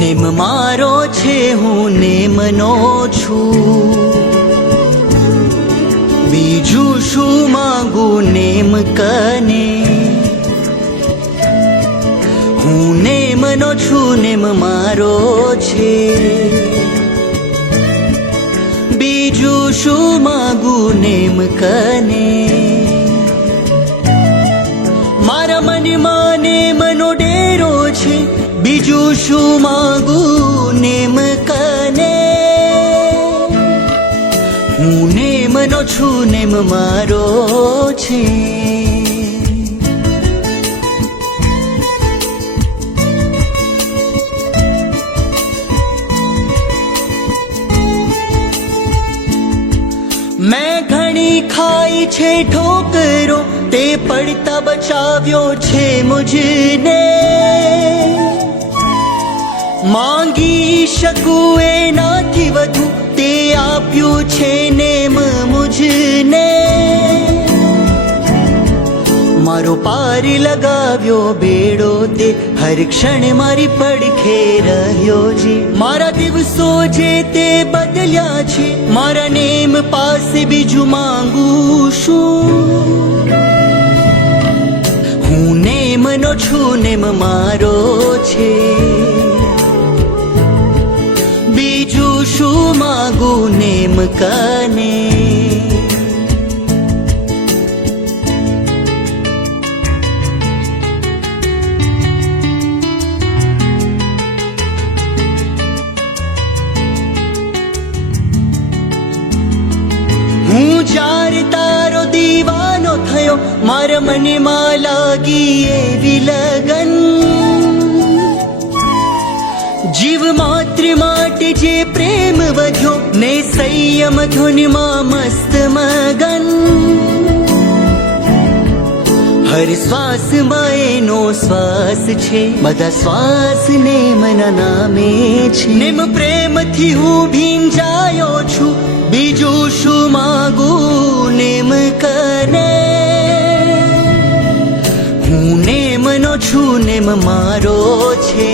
Name મારો છે હું નેમનો છું, બીજું શું માંગું નેમ કને. હું નેમનો છું નેમ મારો છે, બીજું શું માંગું નેમ કને. મારા મનમાં નેમનો ડેરો છે, બીજું શું માંગું નેમ કને. હું નેમનો છું નેમ મારો છે. મેં ઘણી ખાઈ છે ઠોકરો, તે પડતા બચાવ્યો છે મુજને. માંગી શકું એનાથી વધુ, તે આપ્યું છે નેમ મુજને. મારો પાર લગાવ્યો બેડો, તે હર ક્ષણ મારી પડખે રહ્યો છે. મારા દિવસો જે તે બદલ્યા છે, મારા નેમ પાસે બીજું માંગું શું. હું નેમનો છું નેમ મારો છે, બીજું શું માંગું નેમ કને. હું જ્યારે તારો દીવાનો થયો, મારા મનમાં લાગી એવી લગન. જીવ માત્ર માટે જે પ્રેમ વધ્યો, ને સંયમ ધૂનમાં મસ્ત મગન. હર શ્વાસમાં એનો શ્વાસ છે, બધા શ્વાસ નેમના નામે છે. નેમ પ્રેમથી હું ભીંજાયો છું, બીજું શું માંગું નેમ કને. હું નેમનો છું નેમ મારો છે.